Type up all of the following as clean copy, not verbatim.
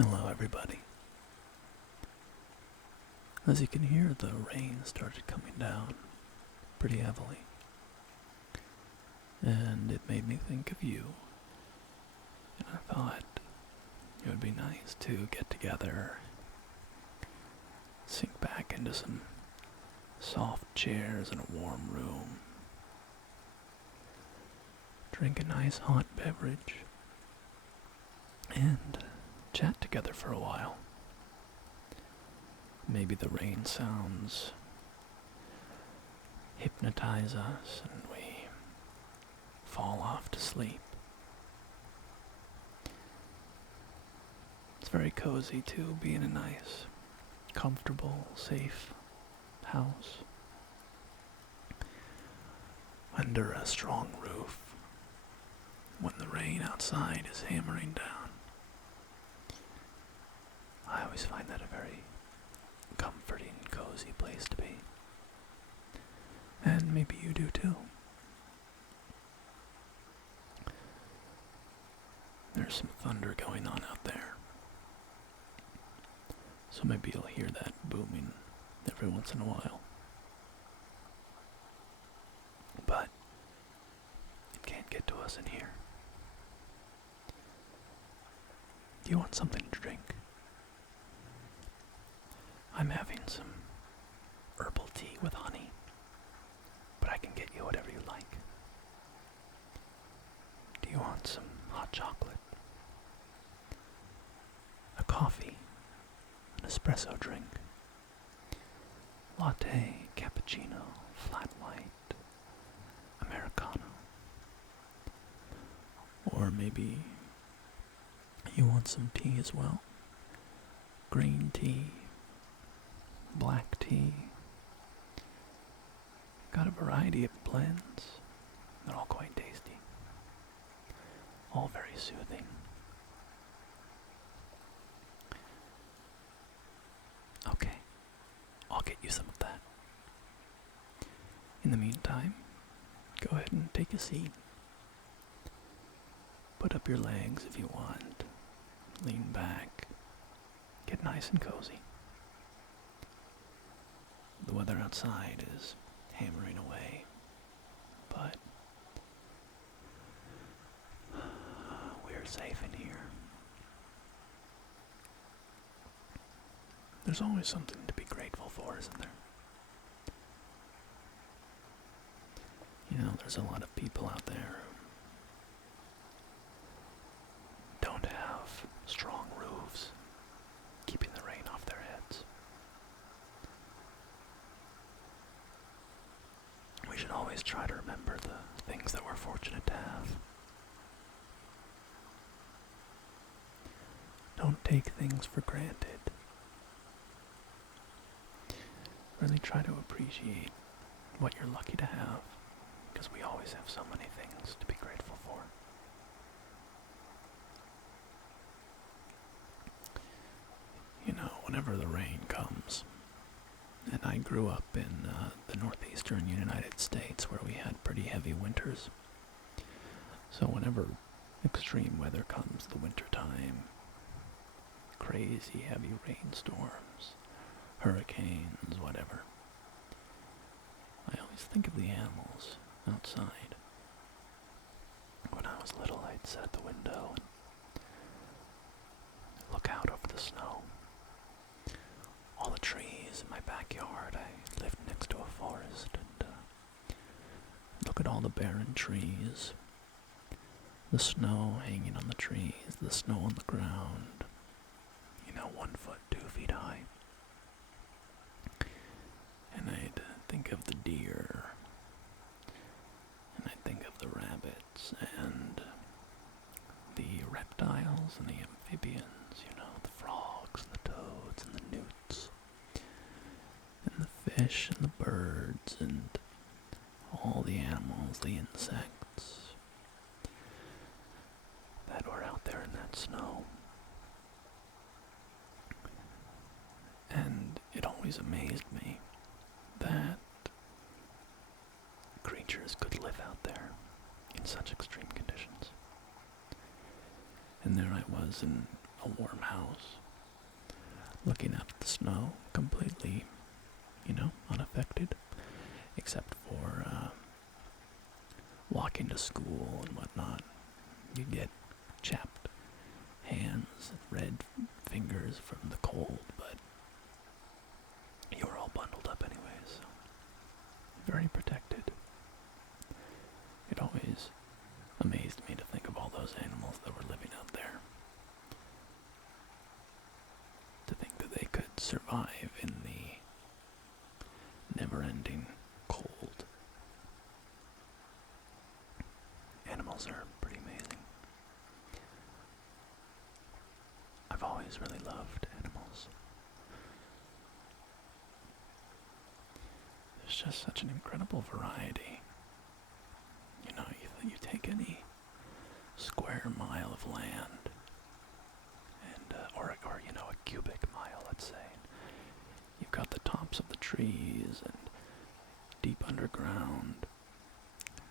Hello, everybody. As you can hear, the rain started coming down pretty heavily, and it made me think of you. And I thought it would be nice to get together, sink back into some soft chairs in a warm room, drink a nice hot beverage, and chat together for a while. Maybe the rain sounds hypnotize us and we fall off to sleep. It's very cozy to be in a nice, comfortable, safe house under a strong roof when the rain outside is hammering down. I always find that a very comforting, cozy place to be. And maybe you do too. There's some thunder going on out there. So maybe you'll hear that booming every once in a while. But it can't get to us in here. Do you want something to drink? I'm having some herbal tea with honey, but I can get you whatever you like. Do you want some hot chocolate? A coffee? An espresso drink? Latte, cappuccino, flat white, Americano? Or maybe you want some tea as well? Green tea? Black tea. Got a variety of blends. They're all quite tasty. All very soothing. Okay, I'll get you some of that. In the meantime, go ahead and take a seat. Put up your legs if you want. Lean back. Get nice and cozy. The weather outside is hammering away, but we're safe in here. There's always something to be grateful for, isn't there? You know, there's a lot of people out there who don't have strong roofs keeping the rain off their heads. We should always try to remember the things that we're fortunate to have. Don't take things for granted. Really try to appreciate what you're lucky to have, because we always have so many things to be grateful for. You know, whenever the rain comes, and I grew up in the northeastern United States where we had pretty heavy winters. So whenever extreme weather comes, the winter time, crazy heavy rainstorms, hurricanes, whatever, I always think of the animals outside. When I was little, I'd sit at the window and look out over the snow. All the trees in my backyard. I lived next to a forest, and look at all the barren trees, the snow hanging on the trees, the snow on the ground, 1 foot, 2 feet high. And I'd think of the deer, and I'd think of the rabbits, and the reptiles, and the amphibians, the frogs, and the toads, and the newts, and the fish, and the birds, and all the animals, the insects that were out there in that snow. And it always amazed me that creatures could live out there in such extreme conditions. And there I was in a warm house, looking out at the snow, completely, unaffected, except for walking to school and whatnot. You get chapped hands, red fingers from the cold, but you were all bundled up anyways, so very protected. It always amazed me to think of all those animals that were living out there. To think that they could survive in the never-ending cold. Animals are pretty amazing. I've always really loved animals. There's just such an incredible variety. You take any square mile of land, and or a cubic mile, let's say. You've got the tops of the trees and deep underground,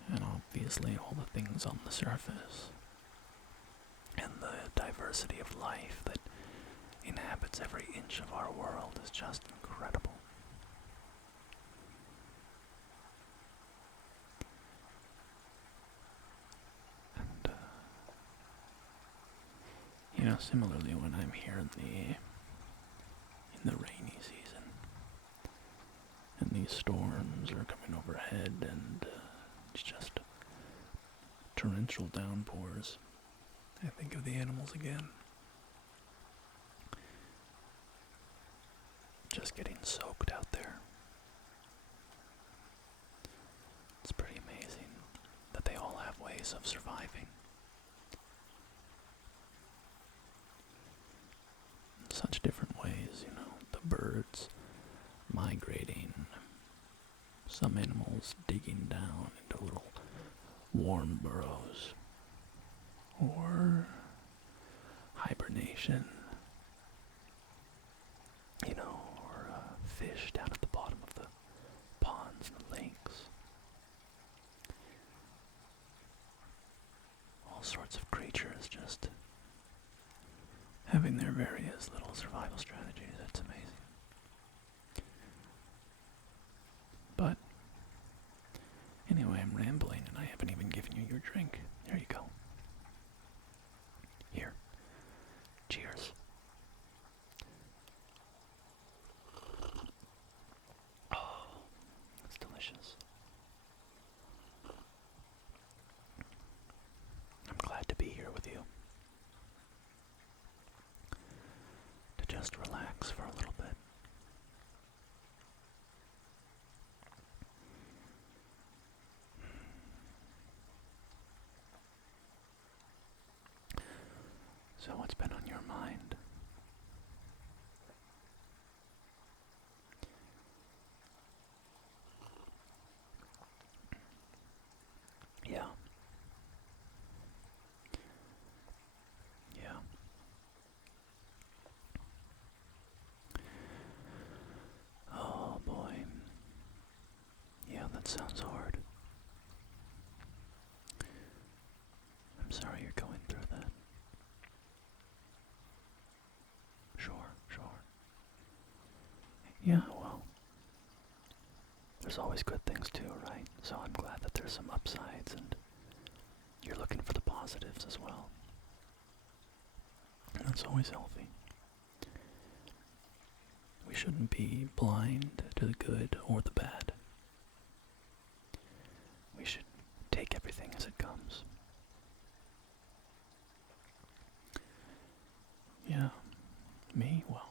and obviously all the things on the surface, and the diversity of life that inhabits every inch of our world is just incredible. And similarly, when I'm here in the rainy season, and these storms are coming overhead, and it's just torrential downpours, I think of the animals again. Just getting soaked out there. It's pretty amazing that they all have ways of surviving. In such different ways, the birds migrating, some animals digging down into little warm burrows, or hibernation, or fish down at the bottom of the ponds and the lakes. All sorts of creatures just having their various little survival strategies. It's amazing. But anyway, I'm rambling and I haven't even given you your drink. There you go. Here. Cheers. Oh, that's delicious. I'm glad to be here with you. To just relax for a little bit. So what's been on your mind? Yeah. Yeah. Oh boy. Yeah, that sounds hard. I'm sorry you're going through that. Sure. Yeah, well, there's always good things too, right? So I'm glad that there's some upsides and you're looking for the positives as well. That's always healthy. We shouldn't be blind to the good or the bad. We should take everything as it comes. Yeah, me? Well,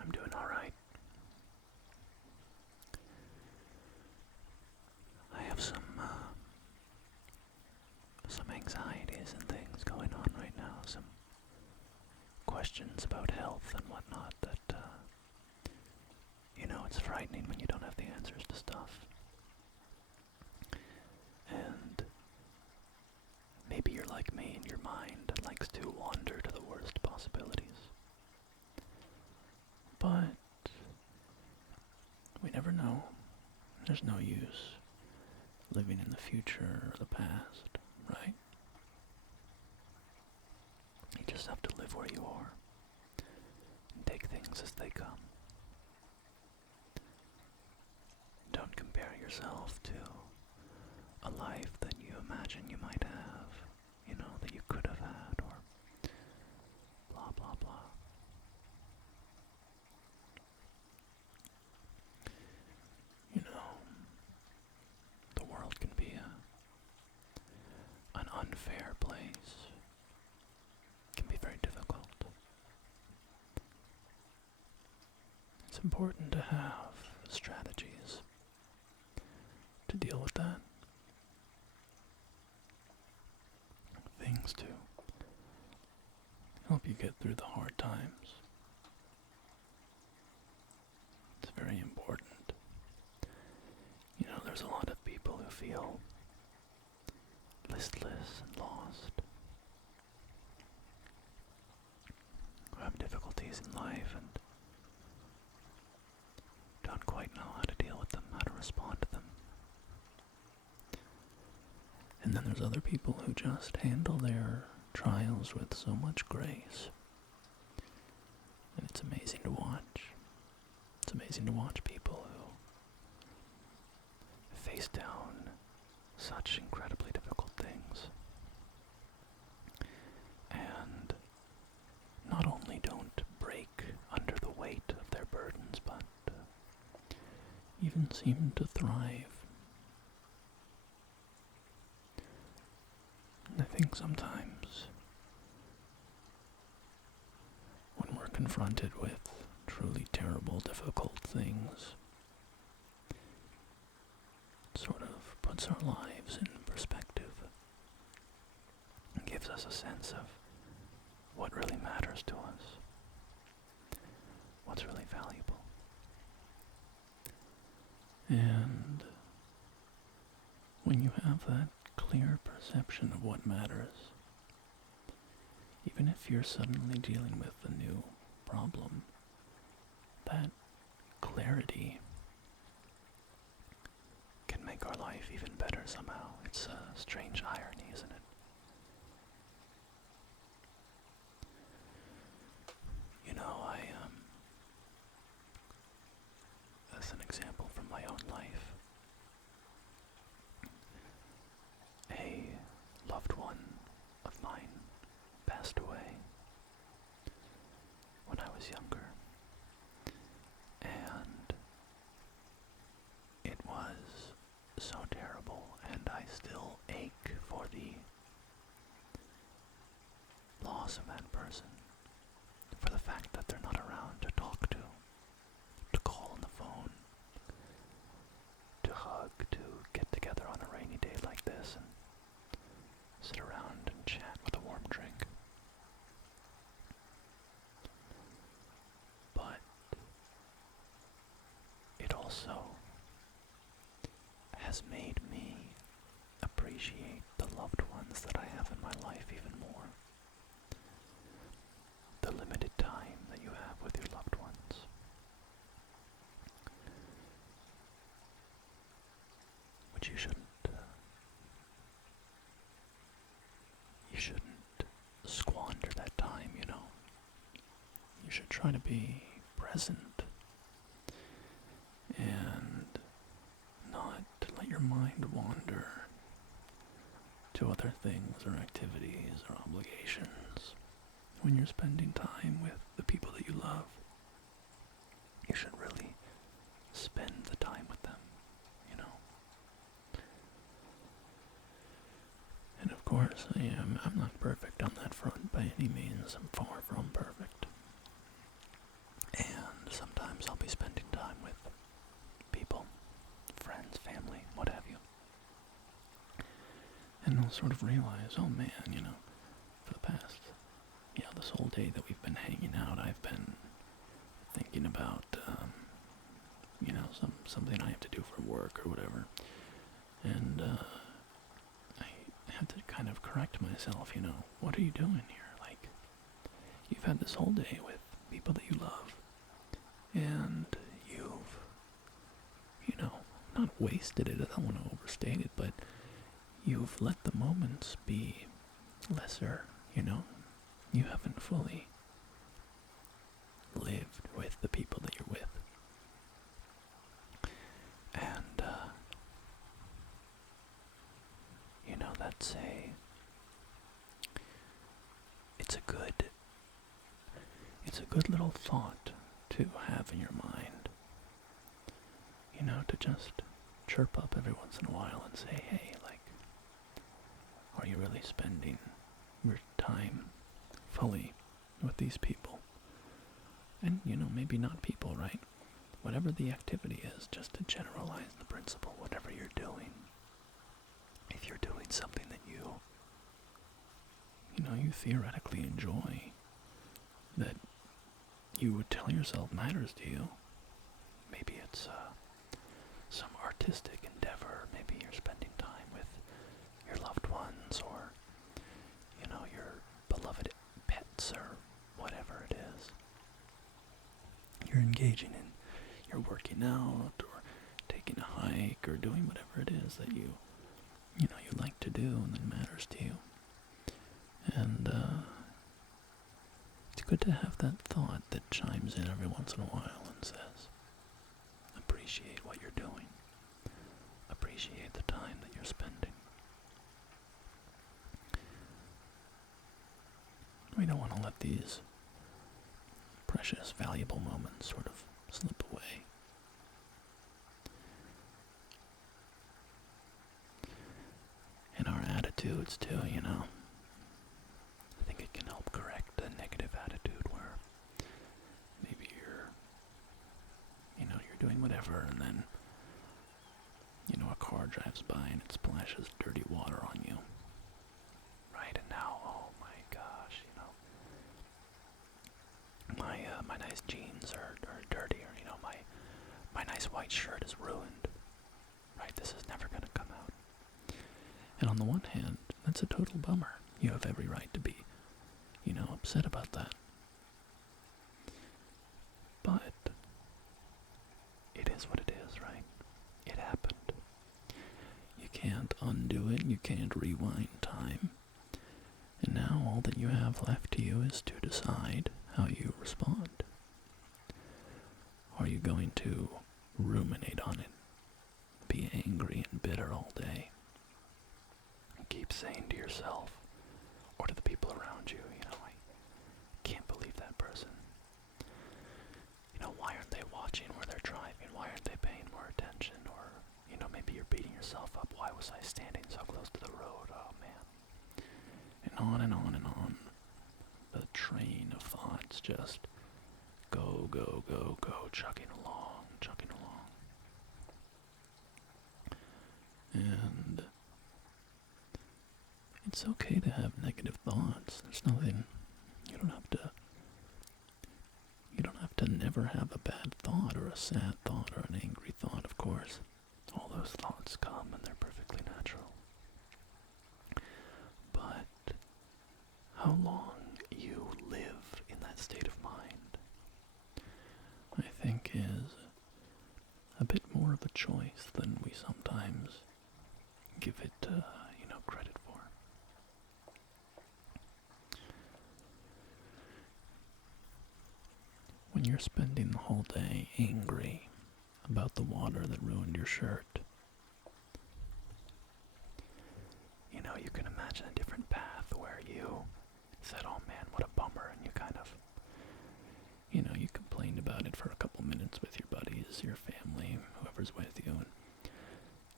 I'm doing alright. I have some anxieties and things going on right now, some questions about health and whatnot that, it's frightening when you don't have the answers to stuff. And maybe you're like me and your mind likes to wander to the worst possibilities. But we never know. There's no use living in the future or the past, right? You just have to live where you are and take things as they come. Don't compare yourself to a life that you imagine you might have, that you could have had, or blah, blah, blah. The world can be an unfair place. It can be very difficult. It's important to have strategies to deal with that. Things to help you get through the hard times. It's very important. There's a lot of people who feel listless and lost, who have difficulties in life and don't quite know how to deal with them, how to respond to them. And then there's other people who just handle their trials with so much grace. And it's amazing to watch. It's amazing to watch people who face down such incredibly difficult things and not only don't break under the weight of their burdens, but even seem to thrive. And I think sometimes when we're confronted with truly terrible, difficult things, sort of puts our lives in perspective and gives us a sense of what really matters to us, what's really valuable. And when you have that clear perception of what matters, even if you're suddenly dealing with a new problem, that clarity can make our life even better somehow. It's a strange irony, isn't it? As an example from my own life, a loved one of mine passed away when I was younger, and it was so terrible, and I still ache for the loss of that person, for the fact that they're not around to talk to call on the phone, to hug, to get together on a rainy day like this and sit around and chat with a warm drink. But it also has made me appreciate the loved ones that I have in my life even more. The limited time that you have with your loved ones. Which you shouldn't squander that time, You should try to be present and not let your mind wander to other things or activities or obligations. When you're spending time with the people that you love, you should really spend the time with them, And of course, I'm not perfect on that front by any means. I'm far from perfect. And sometimes I'll be spending time with people, friends, family, what have you. And I'll sort of realize, oh man, for the past, this whole day that we've been hanging out, I've been thinking about, something I have to do for work or whatever. And, I had to kind of correct myself, what are you doing here? Like, you've had this whole day with people that you love, and you've, not wasted it, I don't want to overstate it, but you've let the moments be lesser, you haven't fully lived with the people that you're with. And, that's it's a good little thought to have in your mind. To just chirp up every once in a while and say, hey, are you really spending your time fully with these people? And, maybe not people, right? Whatever the activity is, just to generalize the principle, whatever you're doing. If you're doing something that you theoretically enjoy, that you would tell yourself matters to you, maybe it's some artistic endeavor, maybe you're spending time with your loved ones, or, your beloved pets, or whatever it is. You're engaging in, you're working out, or taking a hike, or doing whatever it is that you like to do and that matters to you. And it's good to have that thought that chimes in every once in a while and says, appreciate what you're doing. Appreciate the time that you're spending. We don't want to let these precious, valuable moments sort of slip away. And our attitudes too, I think it can help correct a negative attitude where maybe you're doing whatever, and then, a car drives by and it splashes dirty water on you. Right? And now, oh my gosh, my nice jeans are dirty, or, my nice white shirt is ruined. Right? This is never going to come out. And on the one hand, that's a total bummer. You have every right to be, upset about that. But it is what it is, right? It happened. You can't undo it. You can't rewind time. And now all that you have left to you is to decide how you respond. Are you going to ruminate on it, be angry and bitter all day, and keep saying to yourself or to the people around you, I can't believe that person. Why aren't they watching where they're driving? Why aren't they paying more attention? Or, maybe you're beating yourself up. Why was I standing so close to the road? Oh, man. And on and on and on. The train of thoughts just go, go, go, go, chugging along, chugging along. And it's okay to have negative thoughts. There's nothing, you don't have to never have a bad thought or a sad thought or an angry thought, of course. All those thoughts come and they're perfectly natural. But how long you live in that state of mind, I think, is a bit more of a choice than we sometimes give it, credit for. When you're spending the whole day angry about the water that ruined your shirt, you can imagine a different path where you said, oh man, what a bummer, and you kind of, you complained about it for a couple minutes with your buddies, your family, whoever's with you, and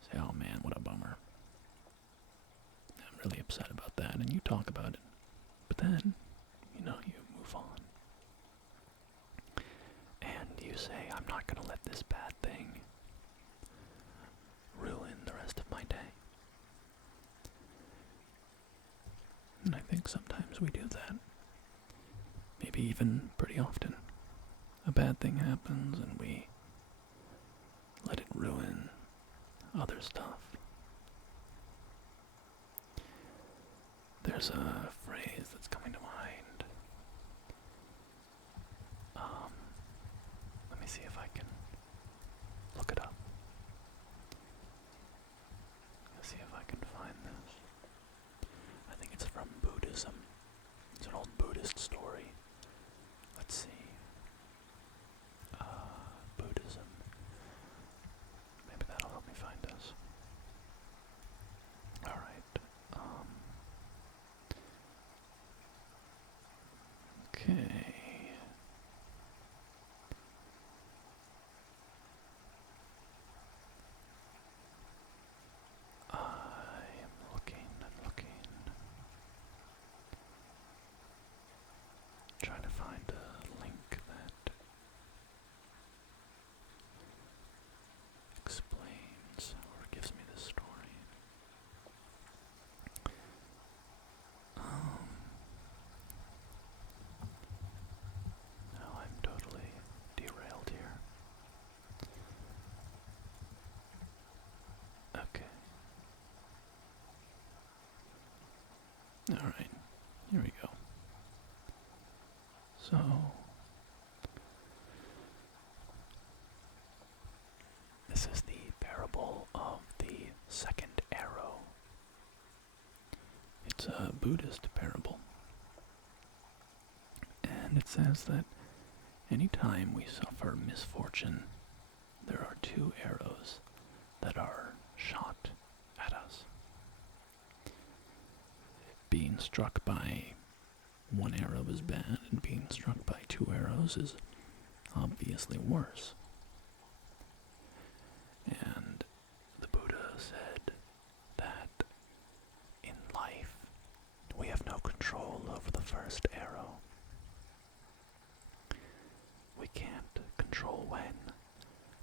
say, oh man, what a bummer. I'm really upset about that, and you talk about it. But then, you move on. And you say, I'm not going to let this bad thing ruin the rest of my day. And I think sometimes we do that. Maybe even pretty often. A bad thing happens and we let it ruin other stuff. There's a phrase that's coming to mind. Let me see if I can look it up. Let's see if I can find this. I think it's from Buddhism. It's an old Buddhist Alright, here we go. So, this is the parable of the second arrow. It's a Buddhist parable. And it says that anytime we suffer misfortune, there are two arrows that are shot at us. Being struck by one arrow is bad, and being struck by two arrows is obviously worse. And the Buddha said that in life, we have no control over the first arrow. We can't control when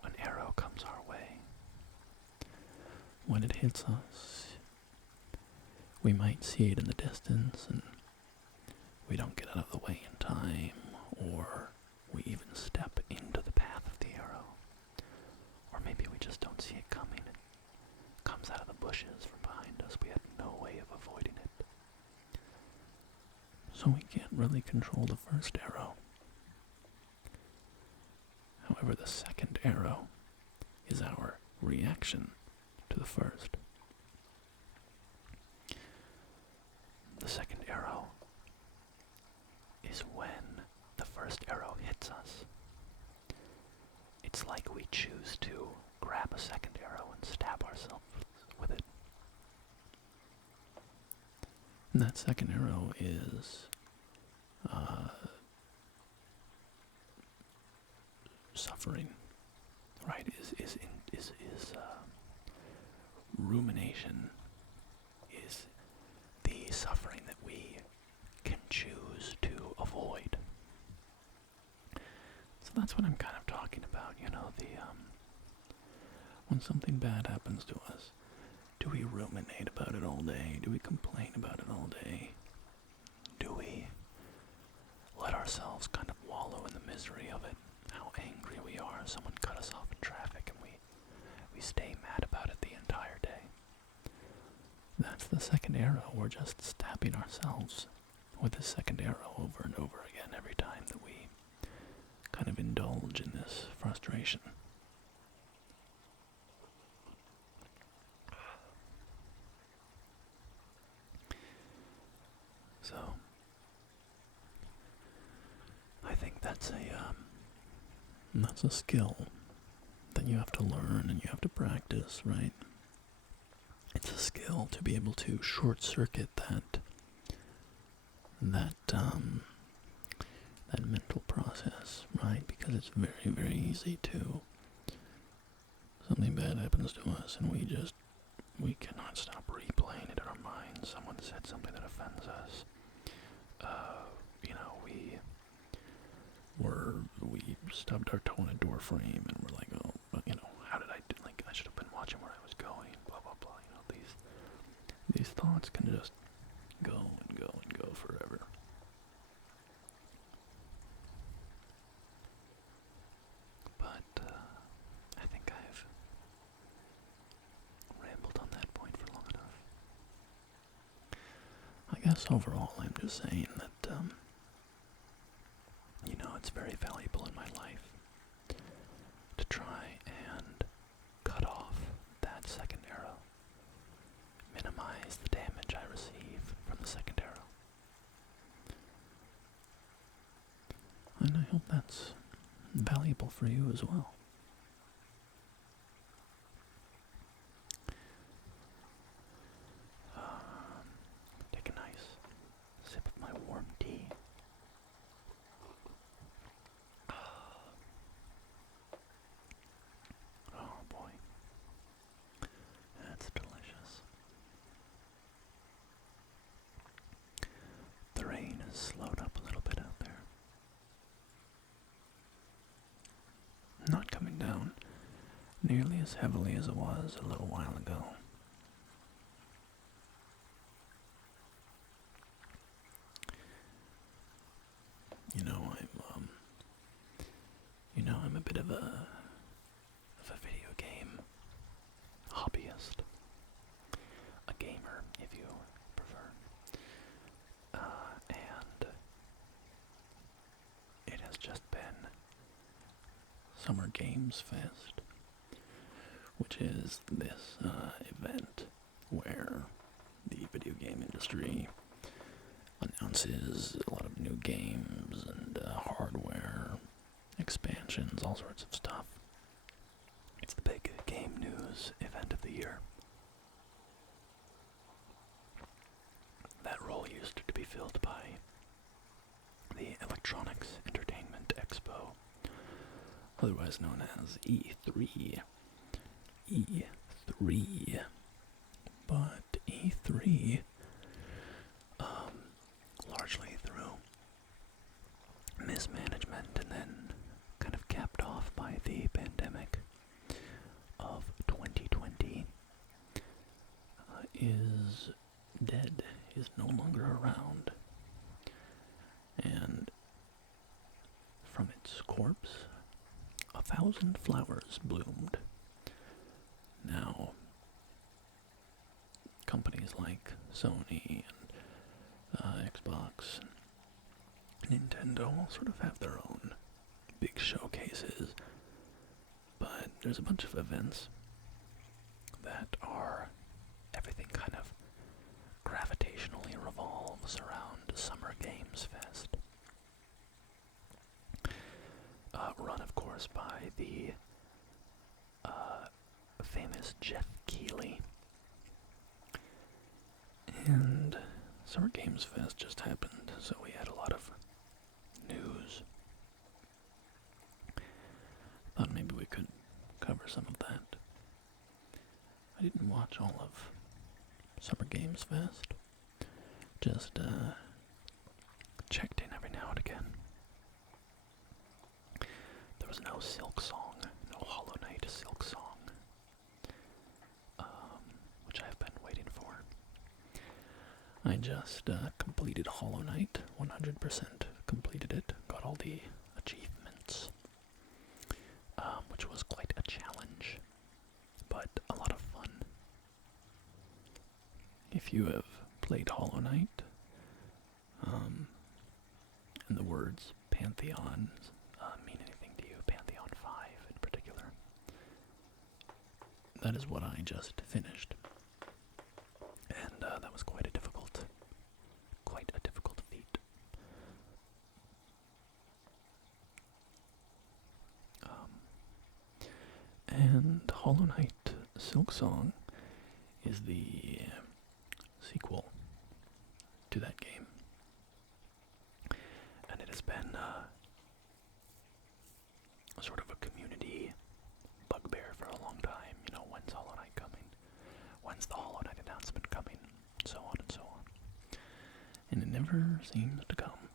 an arrow comes our way. When it hits us, we might see it in the distance and we don't get out of the way in time, or we even step into the path of the arrow. Or maybe we just don't see it coming. It comes out of the bushes from behind us. We had no way of avoiding it. So we can't really control the first arrow. However, the second arrow is our reaction to the first. The second arrow is when the first arrow hits us. It's like we choose to grab a second arrow and stab ourselves with it. And that second arrow is suffering, right? Is rumination, is the suffering that we can choose to avoid. So that's what I'm kind of talking about, when something bad happens to us, do we ruminate about it all day? Do we complain about it all day? Do we let ourselves kind of wallow in the misery of it? How angry we are. Someone cut us off in traffic and we stay mad about it the entire day. That's the second arrow. We're just stabbing ourselves with the second arrow over and over again every time that we kind of indulge in this frustration. So, I think that's a skill that you have to learn and you have to practice, right? It's a skill to be able to short-circuit that mental process, right? Because it's very, very easy to, something bad happens to us and we cannot stop replaying it in our minds. Someone said something that offends us. We stubbed our toe in a door frame and we're like, oh, how did I do, I should have been watching where I was going, blah, blah, blah. These thoughts can just go and go and go forever. But I think I've rambled on that point for long enough. I guess overall I'm just saying that, it's very valuable in my life to try and cut off that second arrow, minimize the damage I receive from the second arrow. And I hope that's valuable for you as well. Take a nice sip of my warm tea. Oh boy, that's delicious. The rain has slowed up a little bit out there. Not coming down nearly as heavily as it was a little while ago. I'm a bit of a video game hobbyist, a gamer, if you prefer. Summer Games Fest, which is this event where the video game industry announces a lot of new games and hardware, expansions, all sorts of stuff. It's the big game news event of the year. That role used to be filled by the Electronics Entertainment Expo, otherwise known as E3. E3. But E3, largely through mismanagement and then kind of capped off by the pandemic of 2020, is dead, is no longer around. And from its corpse, 1,000 flowers bloomed. Now, companies like Sony and Xbox and Nintendo sort of have their own big showcases, but there's a bunch of events that are, everything kind of gravitationally revolves around Summer Games Fest. Run, of course, by the famous Jeff Keighley. And Summer Games Fest just happened, so we had a lot of news. Thought maybe we could cover some of that. I didn't watch all of Summer Games Fest. Just checked in every now and again. There was no Silk Song, no Hollow Knight Silk Song, which I've been waiting for. I just completed Hollow Knight, 100% completed it, got all the achievements, which was quite a challenge, but a lot of fun. If you have played Hollow Knight, and the words Pantheon mean anything to you, Pantheon 5 in particular, that is what I just finished. And that was quite a difficult feat. And Hollow Knight Silk Song is the sequel to that game. And it has been sort of a community bugbear for a long time. You know, when's Hollow Knight coming? When's the Hollow Knight announcement coming? So on and so on. And it never seems to come.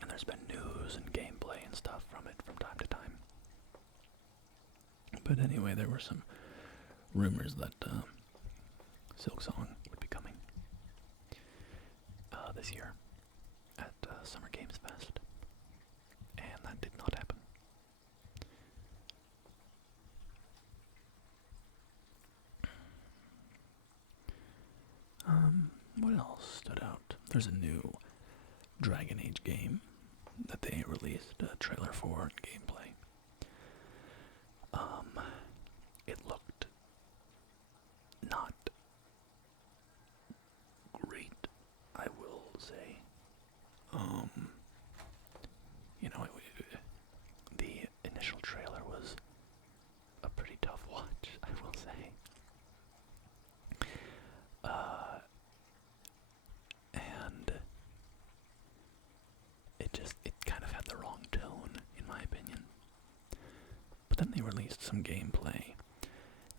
And there's been news and gameplay and stuff from it from time to time. But anyway, there were some rumors that Silk Song would be coming this year at Summer Games Fest. And that did not happen. What else stood out? There's a new Dragon Age game that they released a trailer for and gameplay. It looked not great, I will say. You know, the initial trailer was a pretty tough watch, I will say. And it kind of had the wrong tone, in my opinion. But then they released some gameplay.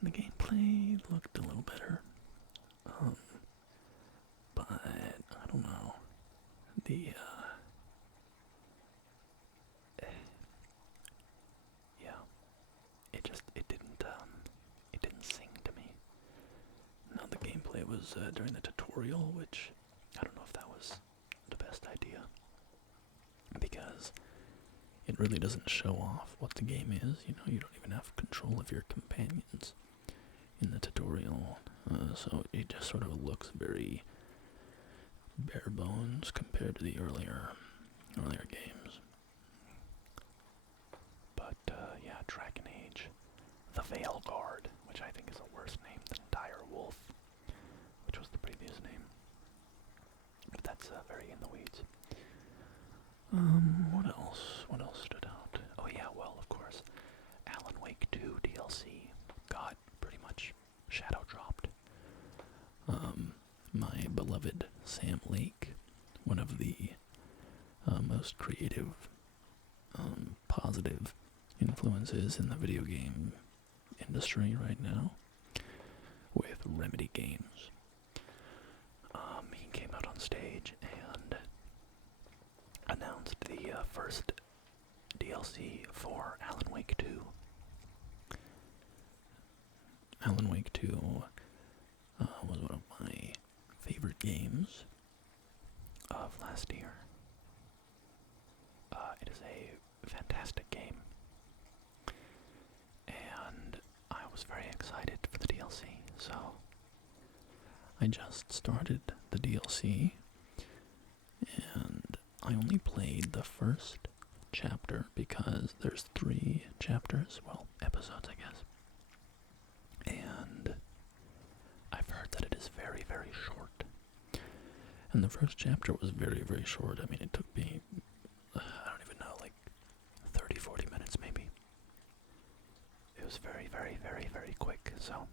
And the gameplay looked a little better. But I don't know. It didn't sing to me. Now the gameplay was during the tutorial, which I don't know if that was the best idea, because it really doesn't show off what the game is. You know, you don't even have control of your companions in the tutorial, so it just sort of looks very bare bones compared to the earlier games. the Veil Guard, which I think is a worse name than Dire Wolf, which was the previous name. But that's very in the weeds. What else? What else stood out? Oh yeah, well, of course, Alan Wake 2 DLC got pretty much shadow dropped. My beloved Sam Lake, one of the most creative, positive influences in the video game industry right now, with Remedy Games. He came out on stage and announced the first DLC for Alan Wake 2. Alan Wake 2 was one of my favorite games of last year. It is a fantastic game, and I was very excited for the DLC, so I just started the DLC, and I only played the first chapter because there's 3 chapters, well, episodes, I guess, and I've heard that it is very, very short. And the first chapter was very, very short. I mean, it took me, I don't even know, like 30, 40 minutes maybe. It was very, very, very, very quick. So,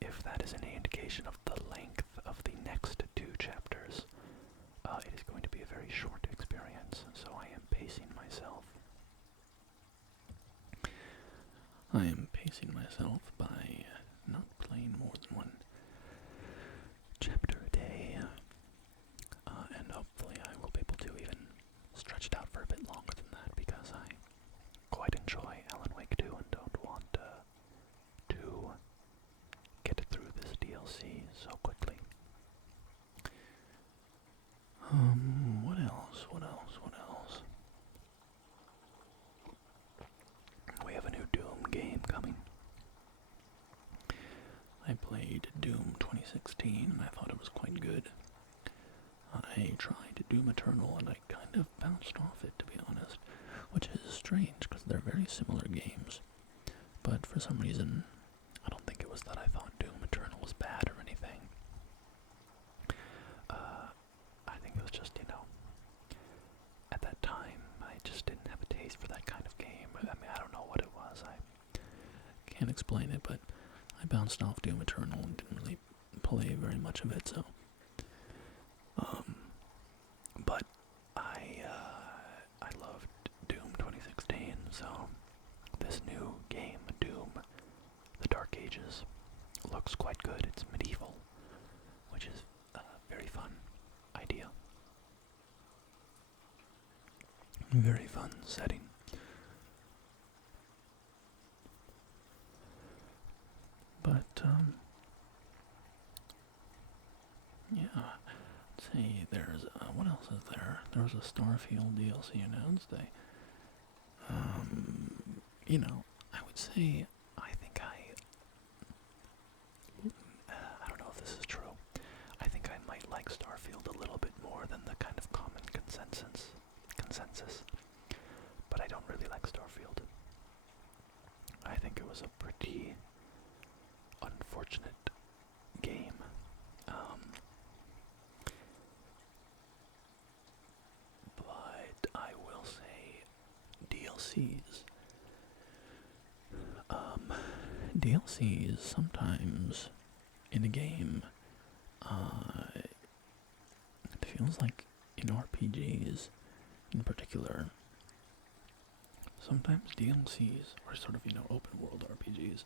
if that is any indication of the length of the next 2 chapters, it is going to be a very short experience. So I am pacing myself. I am pacing myself by not playing more than 1 chapter a day, and hopefully I will be able to even stretch it out for a bit longer than that, because I quite enjoy Alan Wake 2 and don't want to get through this DLC so quickly. What else? What else? What else? We have a new Doom game coming. I played Doom 2016 and I thought it was quite good. I tried Doom Eternal and I kind of bounced off it, to be honest, which is strange because they're very similar games. But for some reason, I don't think it was that I thought Doom Eternal was bad or anything. I think it was just, at that time, I just didn't have a taste for that kind of game. I mean, I don't know what it was. I can't explain it, but I bounced off Doom Eternal and didn't really play very much of it, so. But I loved Doom 2016, so this new game, Doom, The Dark Ages, looks quite good. It's medieval, which is a very fun idea. Very fun setting. But, yeah, let's see, there's, what else is there? There was a Starfield DLC announced. I would say, I don't know if this is true. I think I might like Starfield a little bit more than the kind of common consensus. But I don't really like Starfield. I think it was a pretty unfortunate game. But I will say DLCs. DLCs sometimes in a game, it feels like in RPGs in particular, sometimes DLCs, or sort of, open world RPGs,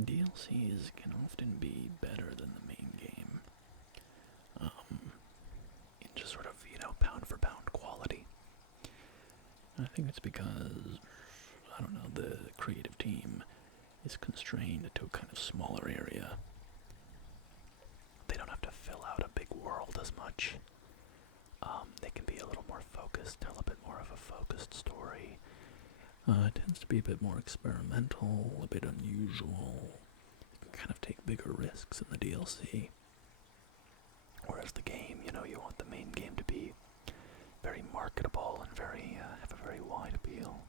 DLCs can often be better than the main game. In just sort of, pound for pound quality. And I think it's because, I don't know, the creative team is constrained to a kind of smaller area. They don't have to fill out a big world as much. They can be a little more focused, tell a bit more of a focused story. It tends to be a bit more experimental, a bit unusual. You can kind of take bigger risks in the DLC. Whereas the game, you want the main game to be very marketable and have a very wide appeal.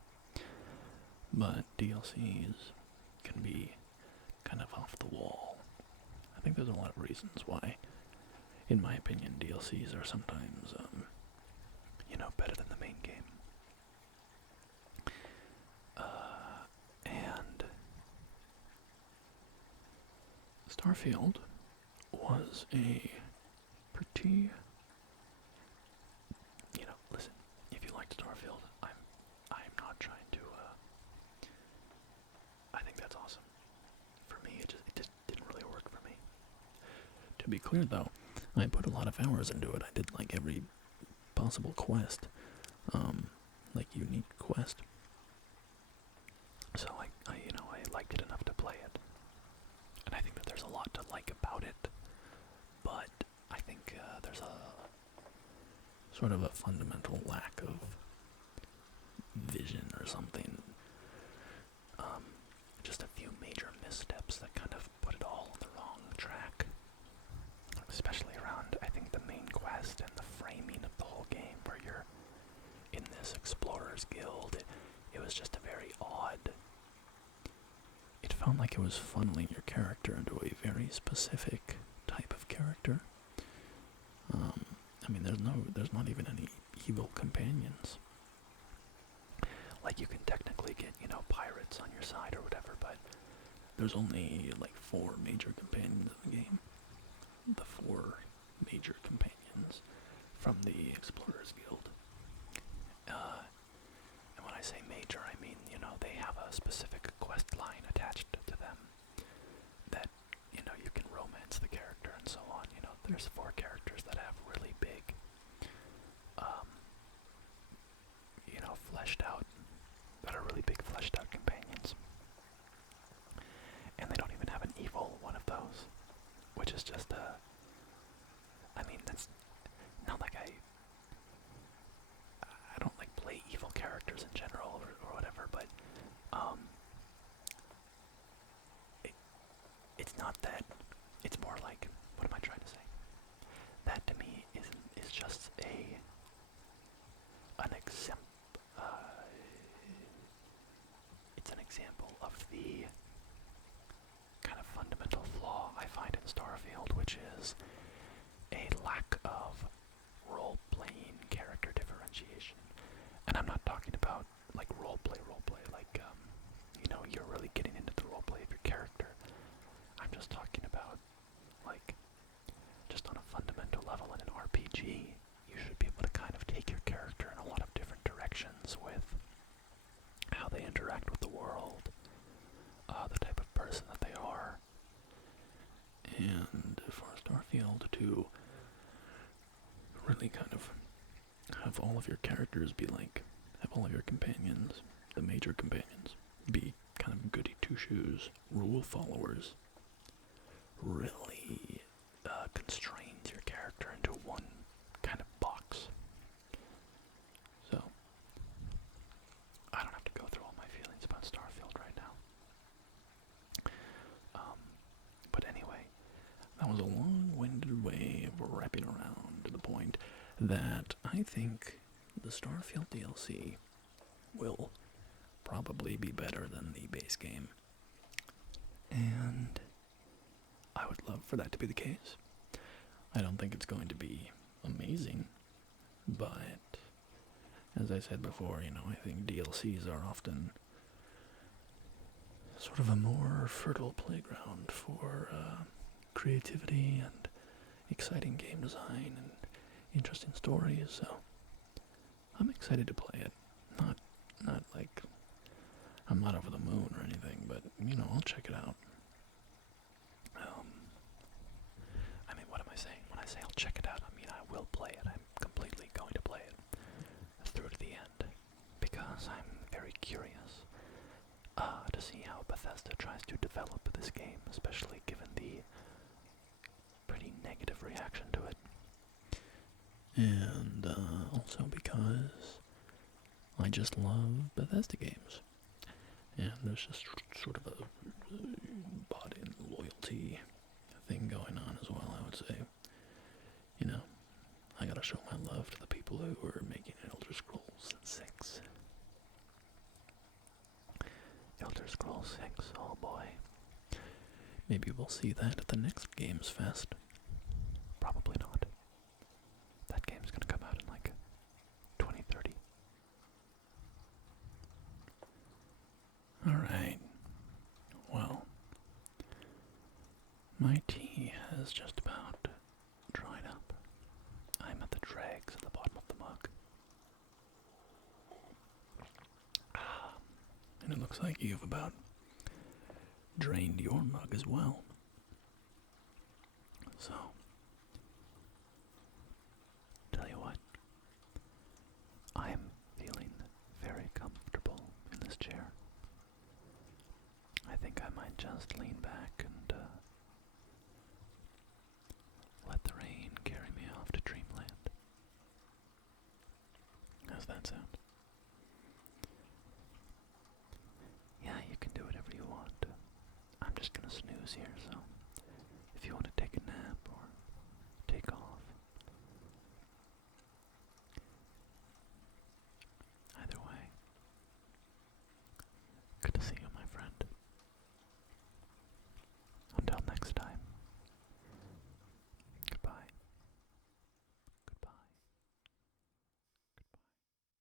But DLCs, be kind of off the wall. I think there's a lot of reasons why, in my opinion, DLCs are sometimes, better than the main game. And Starfield was a pretty, listen, if you liked Starfield, I'm not trying to, I think that's awesome. For me, it just didn't really work for me. To be clear though, I put a lot of hours into it. I did like every possible quest, like unique quest. So I liked it enough to play it. And I think that there's a lot to like about it, but I think there's a sort of a fundamental lack of vision or something. Just a few major missteps that kind of put it all on the wrong track. Especially around, I think, the main quest and the framing of the whole game, where you're in this explorer's guild. It was just a very odd. It felt like it was funneling your character into a very specific type of character. There's not even any evil companions. Like, you can technically get, pirates on your side or whatever, but there's only like 4 major companions in the game. The 4 major companions from the Explorers Guild. And when I say major, I mean, they have a specific quest line attached to them that, you can romance the character and so on. There's 4 characters that have really big, fleshed out companions. And they don't even have an evil one of those, which is just that's not like I don't like play evil characters in general or whatever, but it's not that. It's more like, what am I trying to say? That to me is just it's an example of the kind of fundamental flaw I find in Starfield, which is a lack of role-playing character differentiation. And I'm not talking about like roleplay, like, you're really getting into the roleplay of your character. I'm just talking about, like, just on a fundamental level in an RPG, you should be able to kind of take your character in a lot of different directions with how they interact with the world, the type of person that they are. And for Starfield to really kind of have all of your characters be like, have all of your companions, the major companions, be kind of goody two-shoes, rule followers, really constrains your character into one kind of box. So, I don't have to go through all my feelings about Starfield right now. But anyway, that was a long-winded way of wrapping around to the point that I think the Starfield DLC will probably be better than the base game. And I would love for that to be the case. I don't think it's going to be amazing, but as I said before, I think DLCs are often sort of a more fertile playground for creativity and exciting game design and interesting stories, so I'm excited to play it. Not like I'm not over the moon or anything, but I'll check it out. What am I saying? When I say I'll check it out, I will play it. I'm completely going to play it through to the end, because I'm very curious to see how Bethesda tries to develop this game, especially given the pretty negative reaction to it. And also because I just love Bethesda games. And there's just sort of a bought-in loyalty thing going on as well, I would say. I gotta show my love to the people who are making Elder Scrolls 6. Elder Scrolls Scroll 6, oh boy. Maybe we'll see that at the next Games Fest. Probably not. That game's gonna come out in like 2030. Alright. Well, my tea has just about dried up. I'm at the dregs at the bottom of the mug. And it looks like you've about drained your mug as well. So, tell you what, I am feeling very comfortable in this chair. I think I might just lean back and let the rain carry me off to dreamland. How's that sound?